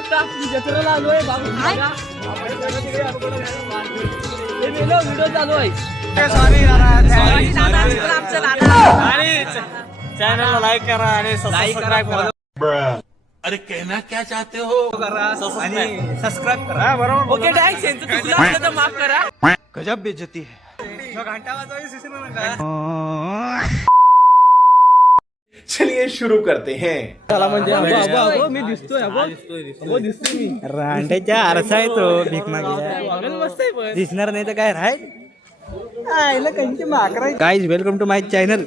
का जत्रेला आलोय बाबू. बघा. हे मेलो व्हिडिओ चालू आहे. चॅनलला लाईक करा आणि अरे कहना क्या चाहते हो? करा आणि सबस्क्राईब करा. बरोबर ओके थँक्स यांचं चुकलं असलं तर माफ करा. गजब बेइज्जती है. चलिए शुरू करते हैं। चला म्हणजे अबो, अबो, अबो, मी दिसतोय अबो. अबो, दिसतोय मी. रांडेच्या आरसा आहे तो भीक वागण मस्त आहे पण. दिसणार नाही तर काय Rai? Guys welcome to my channel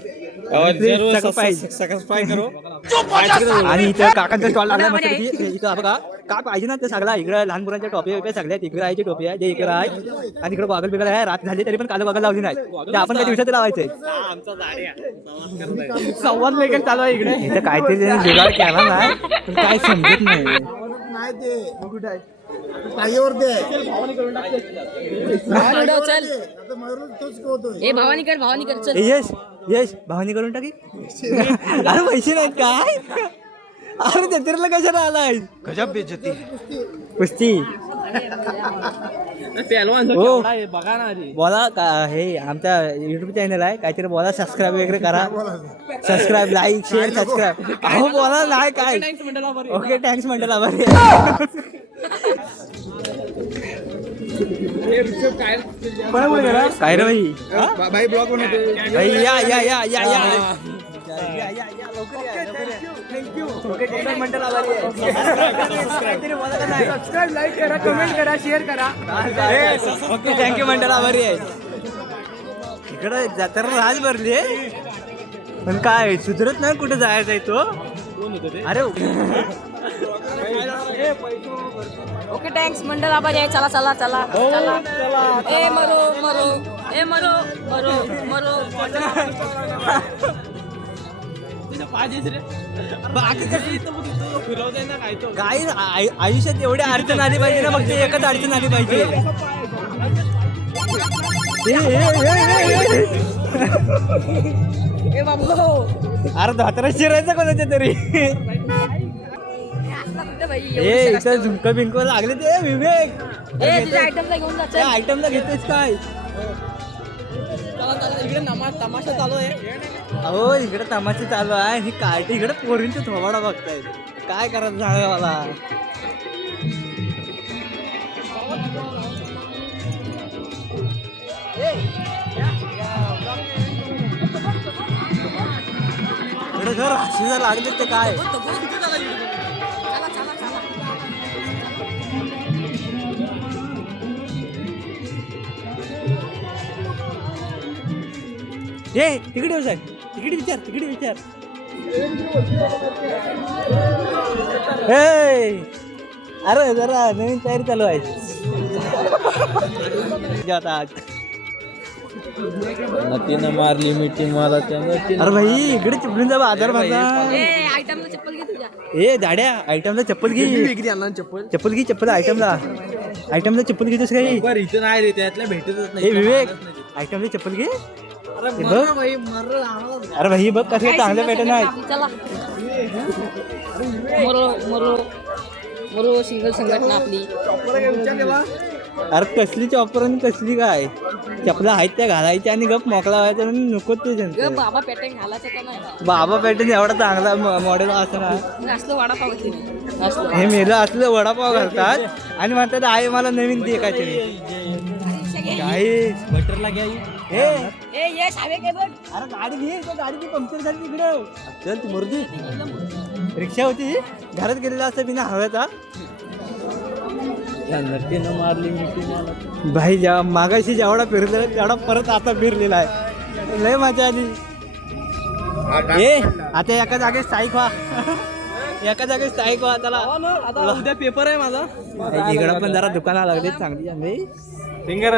आणि इथं काकांचा स्टॉल लागला मस्त इथं बघा. काय पाहिजे ना ते सगळा इकडे लहान मुलांच्या टोपी वगैरे सगळ्यात इकडे आहे टोपी आहे जे इकडे आहे. आणि इकडे गॉगल बिगल आहे रात झाली तरी पण काल गॉगल लावली नाही. ते आपण काही दिवसात लावायचंय संवाद वेगळं चालू आहे इकडे? इथं काहीतरी जुगाड केला नाही पण काय समजत नाही. व्हिडिओ चल ए भवानी कर भवानी कर चल. ए, यश यश भावनी करून टाकी. अरे पैसे नाहीत काय? अरे जत्रेला कशाला आलाय? गजब बेजती कुस्ती. हो. केवढा आहे बघा ना आधी. बोला का हे आमचा युट्यूब चॅनल आहे. काहीतरी बोला सबस्क्राईब वगैरे करा. सबस्क्राईब लाईक शेअर सबस्क्राईब अहो बोला नाही काय? बरं ओके थँक्स म्हणतो आभारी काय? रे? भाई भाई ब्लॉग बनवते. भाई या या या या या. या, या, या, लवकर या, लवकर या. ओके, टेंडर मंडळ आभारी आहे. काहीतरी बोला का नाही? सबस्क्राईब लाईक करा कमेंट करा शेअर करा. ओके थँक्यू मंडळ आभारी आहे. इकडं जत्रा राज भरली आहे. पण काय सुधरत नाही कुठे जायचं आहे तो? अरे ओके थँक्स मंडळ आभारी आहे. चला चला चला चला. ए मरो मरो. ए मरो मरो मरो. बाकी काही आय- आयुष्यात एवढी अडचण आली पाहिजे ना फक्त एकच अडचण आली पाहिजे. ए, ए, ए, ए, ए. ए बाबू. अरे धोत्रा शिरायचं कोणाच्या तरी? ए इथं झुमक बिंक लागले ते विवेक. आयटमला घेतेस काय? चला चला इकडे नमा तमाशा चालू आहे. अहो इकडे तमाशे चालू आहे. ही कार्टी इकडे पोरींचे थोबाडा बघतायत. काय करायचं झालं मला? इकडे जर राशीला लागले ते काय? चला तिकडे येऊ साहेब. तिकडे विचार तिकडे विचार. ए अरे जरा नवीन तयारी चालू आहे. जाता आज. नतीनं मारली मिठी मला अरे भाई इकडे चिपळूणचा बाजार माझा ए आयटमला चप्पल घे तुझ्या. ए दाड्या आयटमला चप्पल घे. विक्री आणला चप्पल. चप्पल घे चप्पल आयटमला. आयटमला चप्पल घेतोस काही बरं इथं नाही रे त्यातल्या भेटतच ए विवेक आयटमला चप्पल घे. हे बघ. अरे भाई बघ कसं चांगलं भेटत नाही चला. मरो मरो मरो सिंगल संघटना आपली. अरे कसली चॉपर आणि कसली काय? चपला आहेत त्या घालायच्या आणि गप मोकळा व्हायचा आणि नको ते. बाबा पॅटर्न घालायचं का नाही? बाबा पॅटर्न एवढा चांगला मॉडेल असणार असलं वडापाव असलं. हे मेलं असलं वडापाव घालतात आणि म्हणतात आई मला नवीन दे काहीतरी. काही बटरला घ्या हे ए ये सावे काय बघ. अरे गाडी घे गाडीची पंक्चर झाली तिकडं. चल ती मुर्दी रिक्षा होती. घरात गेलेला असतं बिना हव्याचा नतीनं मारली मिठी मला भाई जेव्हा मागाशी जेवढा फिरलेला तेवढा परत आता फिरलेला आहे. लय मजा आली. ए आता एका जागेत स्थायिक व्हा. एका जागेत स्थायिक व्हा त्याला आता उद्या पेपर आहे माझा. इकडं पण जरा दुकाना लागले चांगली चांगली. फिंगर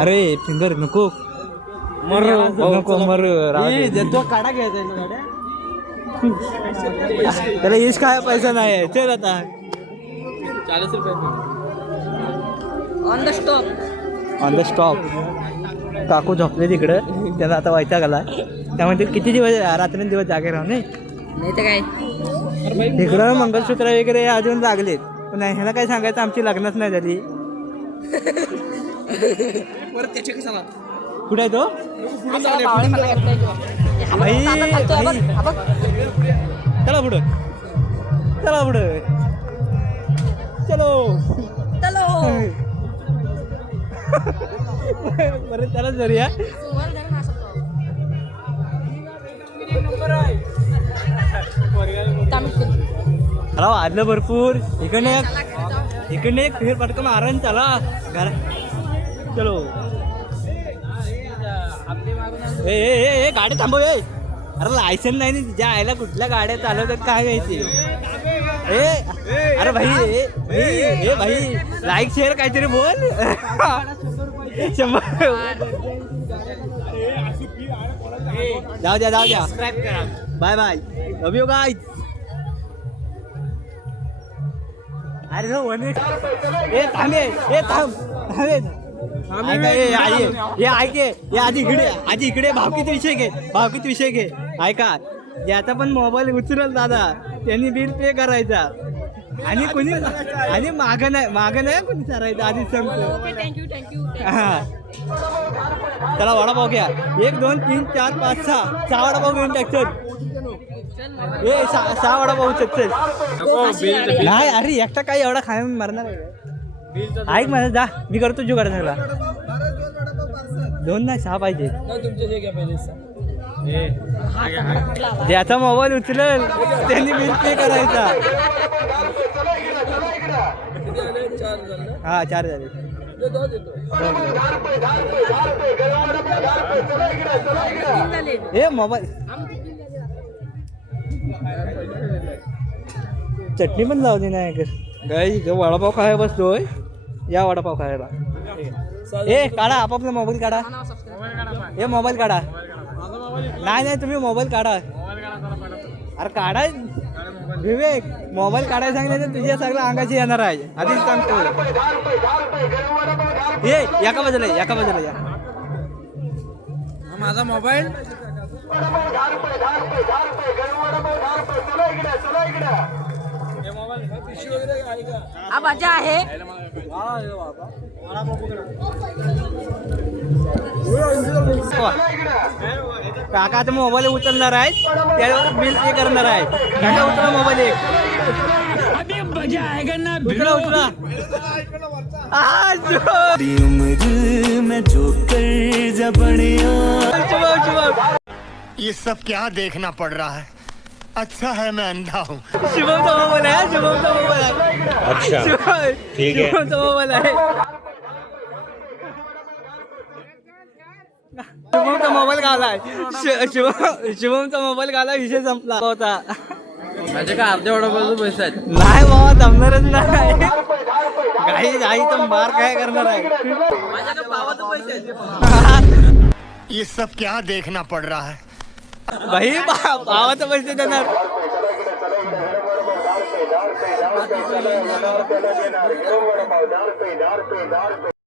अरे फिंगर नको. काढा घ्यायचा त्याला येश काय पैसा नाही आहे. चल आता. चाळीस रुपये on the stop on the stop काकू झोपले तिकडं. त्याला आता वैताग आला त्यामध्ये किती दिवस रात्री दिवस जागे राहू नाही तर काय? तिकडं मंगलसूत्र वगैरे अजून लागलेत. पण ह्याला काय सांगायचं? आमची लग्नच नाही झाली. परत त्याचे कसा कुठे आहे तो. चला पुढं. चला पुढं. चलो. चलो. बरं त्याला जरूया. चला वाजलं भरपूर. इकडने एक फेर पटकन आरण चला. घरा चलो. ए ए ए, गाडी थांबव ए. अरे लायसन नाही ना तिच्या आईला कुठल्या गाड्या चालवतात काय माहिती? ए अरे भाई ए भाई लाईक शेअर काहीतरी बोल. शंभर जाऊ द्या जाऊ द्या. Bye bye love you guys अरे हो थांबे ए थांब. हे ऐके हे आधी इकडे आधी इकडे भावकीत विषय घे भावकीत विषय घे. ऐका ज्याचा पण मोबाईल उचलल दादा त्यांनी बिल पे करायचा. आणि कोणी आणि माग नाही माग नाही कोणी करायचं आधीच सांगतो हा. चला वडापाव घ्या. एक दोन तीन चार पाच सहा. सहा वडापाव घेऊन टाक चल. ए सहा सहा वडापाव चल चल. नाही अरे एकटा काही एवढा खायला मरणार आहे? ऐक माझं जा. मी करतो जुगाड सगळा. दोन नाही सहा पाहिजे. ज्याचा मोबाईल उचलेल त्यांनी बिल पे करायचा. हा चार झाले. ए मोबाईल. चटणी पण लावली नाही गाई जो वडापाव खायला बसतोय. या वडापाव खायला. ए काढा आपापला मोबाईल काढा. ए मोबाईल काढा. नाही नाही तुम्ही मोबाईल काढा. अरे काढा. विवेक मोबाईल काढायला सांगितलं तर तुझ्या सगळ्या अंगाची येणार आहे. आधीच सांगतो. ए एका बाजूला ये, एका बाजूला या. माझा मोबाईल? हा भाज्या आहे. काका मोबाईल उचलणार आहेत. त्यावर बिल पे करणार आहे काका उचला मोबाईल एक. उचला उचला. ये सब क्या देखना पड़ रहा है? अच्छा है मैं अंधा हूँ। शुभमचा मोबाईल आहे शुभमचा मोबाईल आहे अच्छा ठीक आहे शुभमचा मोबाईल आहे शुभमचा मोबाईल घालाय शुभम शुभमचा मोबाईल घाला विषय संपला होता। माझ्या काय अर्ध्या वडापावचे पैसे आहेत? नाही बाबा जमणारच नाही. काही नाही तर मार काय करणार आहे? माझ्या पैसे आहेत. ये सब क्या देखना पड़ रहा है? भाई बा- भावाचं पैसे देणार.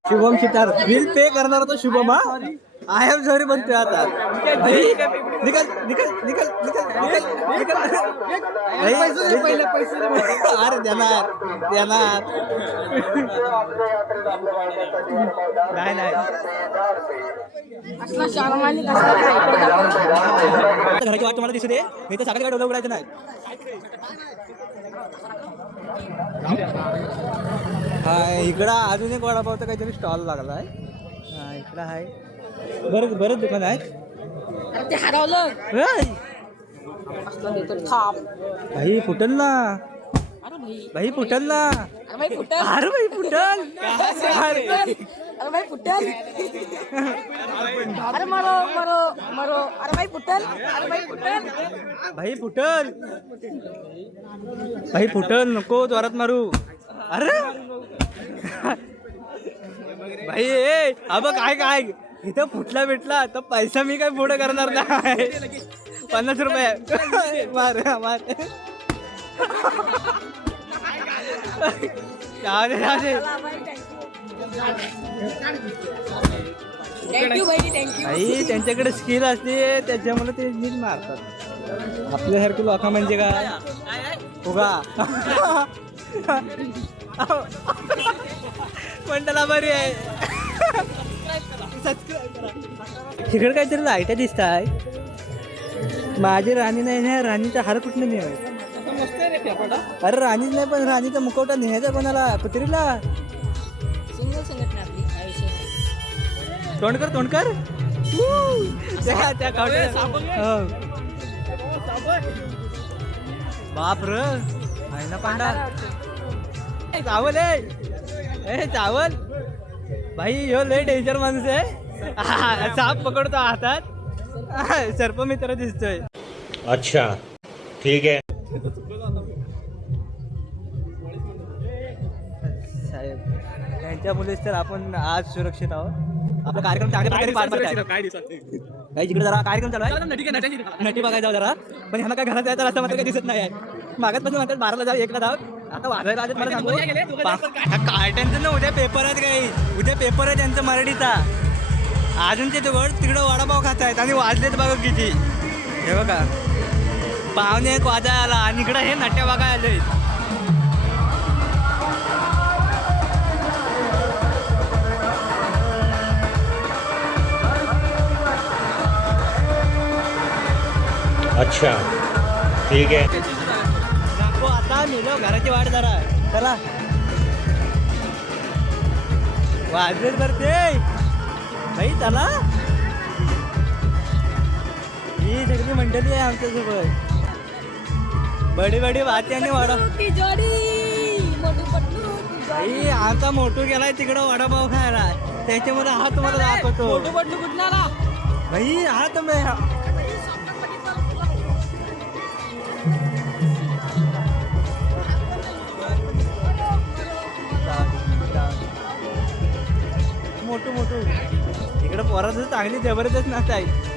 शुभम शितार. बिल पे करणार तो शुभम हा? आय एम सॉरी म्हणतोय आता. भाई, निकल निकल निकल निकल निकल पैसे अरे देणार देणार. नाही नाही. घराची वाट तुम्हाला दिसू दे. नाही तर सकाळी काय डोलं उघडायचं नाही. हा इकडं अजून एक वडापावचा काहीतरी स्टॉल लागला आहे इकडं आहे बरंच बरंच दुकान आहे. ते हरवलं. भाई फुटल ना अरे भाई. भाई फुटल ना अरे भाई फुटल. अरे भाई फुटल. अरे अरे भाई फुटल. अरे मरो मरो मरो. अरे भाई फुटल. अरे भाई फुटल. भाई फुटल. भाई फुटल नको जोरात मारू. अरे. भाई ए अब काय काय? इथं फुटला भेटला तर पैसा मी काय पुढे करणार नाही. पन्नास रुपये. मार मार. भाई त्यांच्याकडे स्किल असते त्याच्यामुळे ते नीट मारतात. आपल्यासारखे लोक म्हणजे काय? उगा. मंडला बरी आहे. इकडे काहीतरी लाइट दिसत आहे माझी राणी नाही ना राणीचा हार कुठनं नाही अरे राणीच नाही पण राणीचा मुखवटा न्यायचा कोणाला? कुत्रीला तोंडकर तोंडकर. हो. बाप र. आहे ना पांडा चावल आहे चावल. भाई ह्यो लय डेंजर माणूस आहे. आहा, साप पकडतो हातात. आहा, सर्पमित्र दिसतोय. अच्छा ठीक है साहेब त्यांच्यामुळेच तर आपण आज सुरक्षित आहोत. आपला कार्यक्रम चांगल्या प्रकारे पार पडत आहे. काय दिसत नाही. काही जिकडे जरा कार्यक्रम चालू आहे. नटी बघायला जाऊ जरा. पण ह्यांना काय घरात जायचं रस्ता मात्र काही दिसत नाही आहे. मागतपासून म्हणतात बाराला जाऊ एकला जाऊ. आता वाजायला आले मला सांगू? काय? कार्ट्यांचं ना उद्या पेपर आहेत काही. उद्या पेपर आहे त्यांचं मराठीचा. अजून ते दोघं तिकडं वडापाव खात आहेत आणि वाजलेत बघा किती. हे बघा. पाहुणे एक वाजायला आला आणि इकडं हे नट्या बघायला आले अच्छा. ठीक है आता नेलो घराची वाट जरा. चला. वाजलेत बरं ते भाई चला. ही सगळी मंडळी आहे आमच्यासोबत. बडी बडी वाते आणि वडा. भाई आमचा मोठू गेलाय तिकडं वडापाव खायला. त्याच्यामध्ये हा तुम्हाला दाखवतो. भाई हा मोठं मोठं. इकडं पोराचं चांगली जबरदस्त नाच आहे.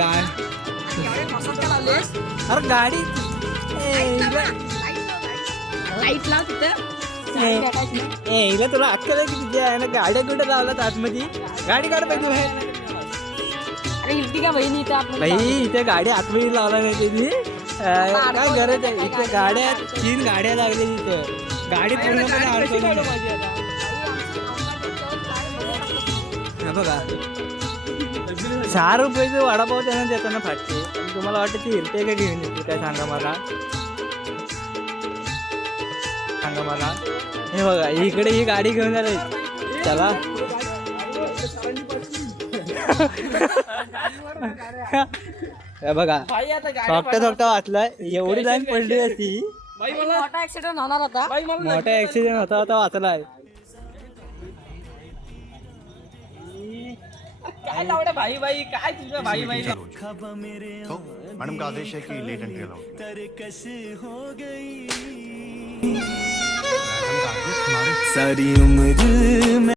चावी कुठे आहे रे? गाडी. गा अरे गाडी लाइट लाव तिथं. ए, ए, इला तुला अक्कल आहे की तुझ्या आहे ना गाड्या कुठे लावल्यात आतमध्ये? गाडी काढ पाहिजे बाहेर. अरे इलती का बहिणी? इथं आपण बाई इथे गाडी आतमध्ये लावला नाही त्यांनी. काय गरज आहे? इथे गाड्या तीन गाड्या लागल्या इथं. गाडी पूर्णपणे अडकवली बघा. सहा रुपयाचे वडापाव त्यांना देताना फाटते. तुम्हाला वाटतं ती हिरते का घेऊन येते काय सांगा मला? सांगा मला. हे बघा इकडे ही गाडी घेऊन आली. चला. हे बघा. बाई आता गाडी सोपट्या सोपट्या वाचलाय. एवढी लाईन पडली असती बाई मला मोठा ऍक्सिडेंट होणार होता. बाई मला मोठा ऍक्सिडेंट होता होता वाचलाय. काय लावड्या भाई बाई? काय तुझं भाई बाई? तो मैडम का आदेश है कि लेट एंट्री अलाउड सारी उम्र